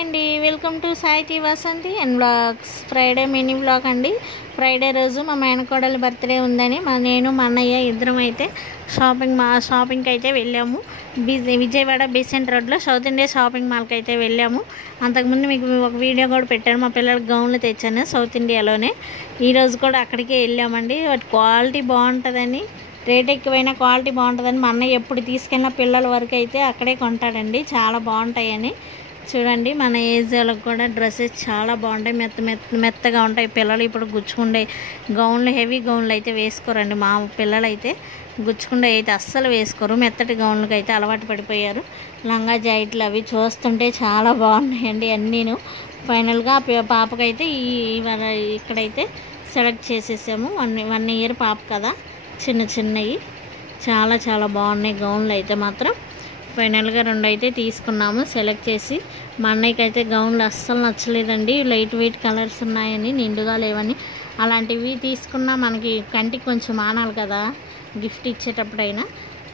అండి, welcome to Saithi Vasanthi and blogs. Friday mini blog అండి. Friday రోజు మా మేనకోడలి బర్త్డే ఉందని నేను మా అన్నయ్య ఇద్దరం అయితే షాపింగ్కి అయితే వెళ్ళాము. విజయవాడ బీసెంట్ రోడ్లో సౌత్ ఇండియా షాపింగ్ మాల్కి అయితే వెళ్ళాము. అంతకుముందు మీకు ఒక వీడియో కూడా పెట్టాను. మా పిల్లలకి గౌన్లు తెచ్చాను సౌత్ ఇండియాలోనే. ఈరోజు కూడా అక్కడికే వెళ్ళామండి. వాటి క్వాలిటీ బాగుంటుందని, రేట్ ఎక్కువైనా క్వాలిటీ బాగుంటుందని మా అన్నయ్య ఎప్పుడు తీసుకెళ్ళిన పిల్లల వరకు అయితే అక్కడే కొంటాడండి. చాలా బాగుంటాయని చూడండి. మన ఏజ్ వాళ్ళకి కూడా డ్రెస్సెస్ చాలా బాగుంటాయి, మెత్తగా ఉంటాయి. పిల్లలు ఇప్పుడు గుచ్చుకుండే గౌన్లు, హెవీ గౌన్లు అయితే వేసుకోరండి. మా పిల్లలు అయితే గుచ్చుకుండే అయితే అస్సలు వేసుకోరు. మెత్తటి గౌన్లకి అయితే అలవాటు పడిపోయారు. లంగా జాకెట్లు అవి చూస్తుంటే చాలా బాగున్నాయండి అన్నీను. ఫైనల్గా పాపకైతే ఇక్కడైతే సెలెక్ట్ చేసేసాము. 1 ఇయర్ పాప కదా, చిన్నవి చాలా బాగున్నాయి గౌన్లు అయితే మాత్రం. ఫైనల్గా 2 అయితే తీసుకున్నాము సెలెక్ట్ చేసి. మా అన్నయ్యకి అయితే గౌన్లు అస్సలు నచ్చలేదండి. లైట్ వెయిట్ కలర్స్ ఉన్నాయని, నిండుగా లేవని. అలాంటివి తీసుకున్నా మనకి కంటికి కొంచెం ఆనాలి కదా గిఫ్ట్ ఇచ్చేటప్పుడైనా,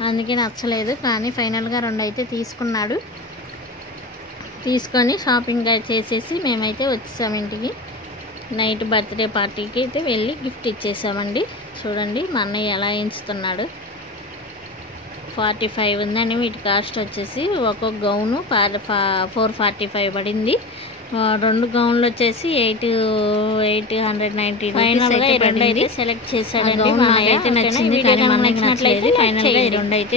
అందుకే నచ్చలేదు. కానీ ఫైనల్గా 2 అయితే తీసుకున్నాడు. తీసుకొని షాపింగ్ చేసేసి మేమైతే వచ్చేసాము ఇంటికి. నైట్ బర్త్డే పార్టీకి అయితే వెళ్ళి గిఫ్ట్ ఇచ్చేసామండి. చూడండి మా అన్నయ్య ఎలా ఎంచుతున్నాడు. 45 ఉందని వీటి కాస్ట్ వచ్చేసి. ఒక్కొక్క గౌను 445 పడింది. 2 గౌన్లు వచ్చేసి 890 ఫైనల్గా 2 అయితే సెలెక్ట్ చేశాడండి. మాకైతే నచ్చింది, కానీ మనకి నచ్చలేదు. ఫైనల్గా 2 అయితే